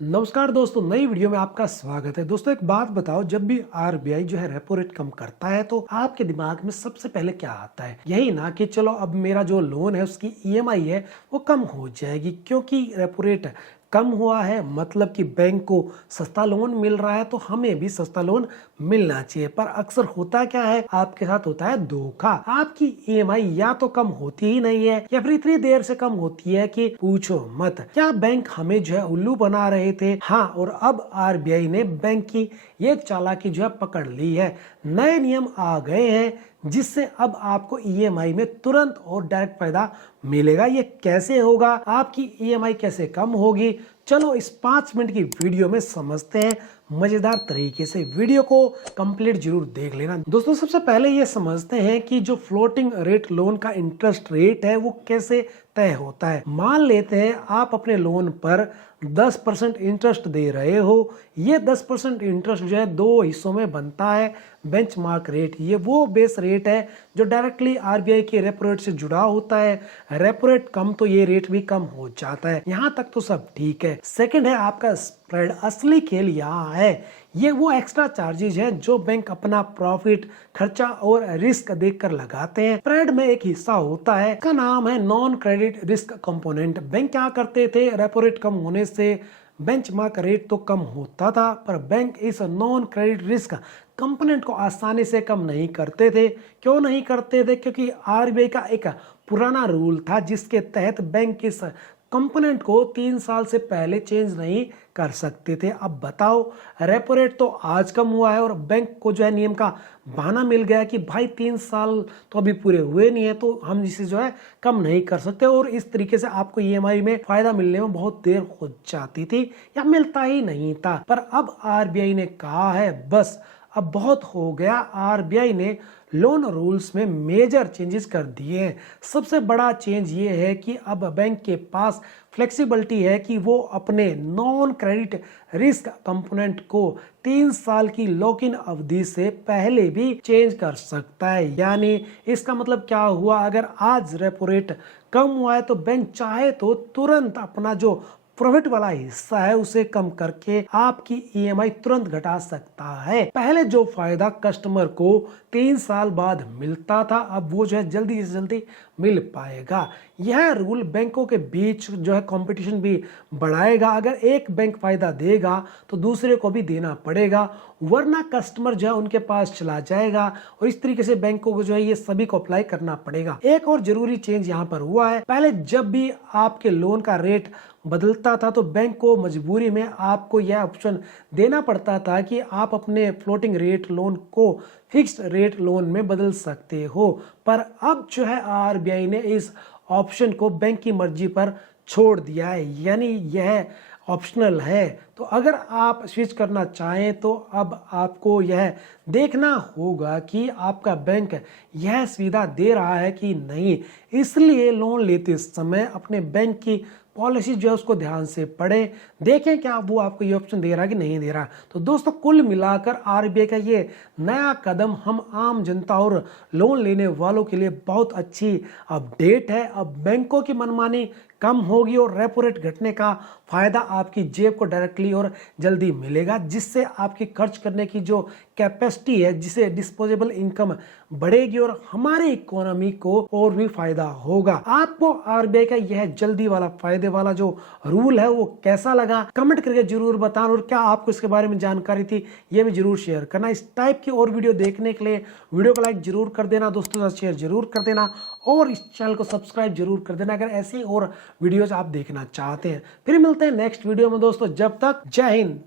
नमस्कार दोस्तों, नई वीडियो में आपका स्वागत है। दोस्तों एक बात बताओ, जब भी आरबीआई जो है रेपो रेट कम करता है तो आपके दिमाग में सबसे पहले क्या आता है? यही ना कि चलो अब मेरा जो लोन है उसकी ईएमआई है वो कम हो जाएगी, क्योंकि रेपो रेट कम हुआ है मतलब कि बैंक को सस्ता लोन मिल रहा है तो हमें भी सस्ता लोन मिलना चाहिए। पर अक्सर होता क्या है, आपके साथ होता है धोखा। आपकी ईएमआई या तो कम होती ही नहीं है या फिर इतनी देर से कम होती है कि पूछो मत। क्या बैंक हमें जो है उल्लू बना रहे थे? हाँ, और अब आरबीआई ने बैंक की ये चालाकी जो है पकड़ ली है। नए नियम आ गए हैं जिससे अब आपको ईएमआई में तुरंत और डायरेक्ट फायदा मिलेगा। ये कैसे होगा, आपकी ईएमआई कैसे कम होगी, चलो इस 5 मिनट की वीडियो में समझते हैं मजेदार तरीके से। वीडियो को कंप्लीट जरूर देख लेना। दोस्तों सबसे पहले ये समझते हैं कि जो फ्लोटिंग रेट लोन का इंटरेस्ट रेट है वो कैसे तय होता है। मान लेते हैं आप अपने लोन पर 10% इंटरेस्ट दे रहे हो। ये 10% इंटरेस्ट जो है दो हिस्सों में बनता है। बेंचमार्क रेट, ये वो बेस रेट है जो डायरेक्टली आरबीआई के रेपो रेट से जुड़ा होता है। रेपो रेट कम तो ये रेट भी कम हो जाता है। यहाँ तक तो सब ठीक है। सेकंड है आपका स्प्रेड। असली खेल यहाँ है, ये वो एक्स्ट्रा चार्जेस हैं जो बैंक अपना प्रॉफिट, खर्चा और रिस्क देखकर लगाते हैं। स्प्रेड में एक हिस्सा होता है, इसका नाम है non credit risk component. Bank क्या करते थे, रेपो रेट कम होने से बेंचमार्क रेट तो कम होता था, पर बैंक इस नॉन क्रेडिट रिस्क कंपोनेंट को आसानी से कम नहीं करते थे। क्यों नहीं करते थे? क्योंकि आरबीआई का एक पुराना रूल था जिसके तहत बैंक इस कंपोनेंट को 3 साल से पहले चेंज नहीं कर सकते थे। अब बताओ, रेपो रेट तो आज कम हुआ है और बैंक को जो है नियम का बहाना मिल गया कि भाई 3 साल तो अभी पूरे हुए नहीं है तो हम इसे जो है कम नहीं कर सकते, और इस तरीके से आपको ईएमआई में फायदा मिलने में बहुत देर हो जाती थी या मिलता ही नहीं था। पर अब आरबीआई ने कहा है बस अब बहुत हो गया। आरबीआई ने लोन रूल्स में मेजर चेंजेस कर दिए हैं। सबसे बड़ा चेंज ये है कि अब बैंक के पास फ्लेक्सिबिलिटी है कि वो अपने नॉन क्रेडिट रिस्क कंपोनेंट को 3 साल की लॉक इन अवधि से पहले भी चेंज कर सकता है। यानी इसका मतलब क्या हुआ, अगर आज रेपो रेट कम हुआ है तो बैंक चाहे तो तुरंत अपना जो प्रॉफिट वाला हिस्सा है उसे कम करके आपकी ईएमआई तुरंत घटा सकता है। पहले जो फायदा कस्टमर को 3 साल बाद मिलता था, अब वो जो है जल्दी से जल्दी मिल पाएगा। यह रूल बैंकों के बीच जो है कंपटीशन भी बढ़ाएगा। अगर एक बैंक फायदा देगा तो दूसरे को भी देना पड़ेगा, वरना कस्टमर जो है उनके पास चला जाएगा और इस तरीके से बैंकों को जो है ये सभी को अप्लाई करना पड़ेगा। एक और जरूरी चेंज यहाँ पर हुआ है, पहले जब भी आपके लोन का रेट बदलता था तो बैंक को मजबूरी में आपको यह ऑप्शन देना पड़ता था कि आप अपने फ्लोटिंग रेट लोन को फिक्स्ड रेट लोन में बदल सकते हो। पर अब जो है आरबीआई ने इस ऑप्शन को बैंक की मर्जी पर छोड़ दिया है, यानी यह ऑप्शनल है। तो अगर आप स्विच करना चाहें तो अब आपको यह देखना होगा कि आपका बैंक यह सुविधा दे रहा है कि नहीं। इसलिए लोन लेते समय अपने बैंक की पॉलिसी जो है उसको ध्यान से पढ़ें, देखें क्या वो आपको ये ऑप्शन दे रहा है कि नहीं दे रहा। तो दोस्तों कुल मिलाकर आरबीआई का ये नया कदम हम आम जनता और लोन लेने वालों के लिए बहुत अच्छी अपडेट है। अब बैंकों की मनमानी कम होगी और रेपो रेट घटने का फायदा आपकी जेब को डायरेक्टली और जल्दी मिलेगा, जिससे आपकी खर्च करने की जो कैपेसिटी है, जिसे डिस्पोजेबल इनकम बढ़ेगी और हमारी इकोनॉमी को और भी फायदा होगा। आपको आरबीआई का यह जल्दी वाला फायदे वाला जो रूल है वो कैसा लगा, कमेंट करके जरूर बताना, और क्या आपको इसके बारे में जानकारी थी ये भी जरूर शेयर करना। इस टाइप की और वीडियो देखने के लिए वीडियो को लाइक जरूर कर देना, दोस्तों के साथ शेयर जरूर कर देना और इस चैनल को सब्सक्राइब जरूर कर देना अगर ऐसी और वीडियोज आप देखना चाहते हैं। फिर मिलते हैं नेक्स्ट वीडियो में दोस्तों, जब तक जय हिंद।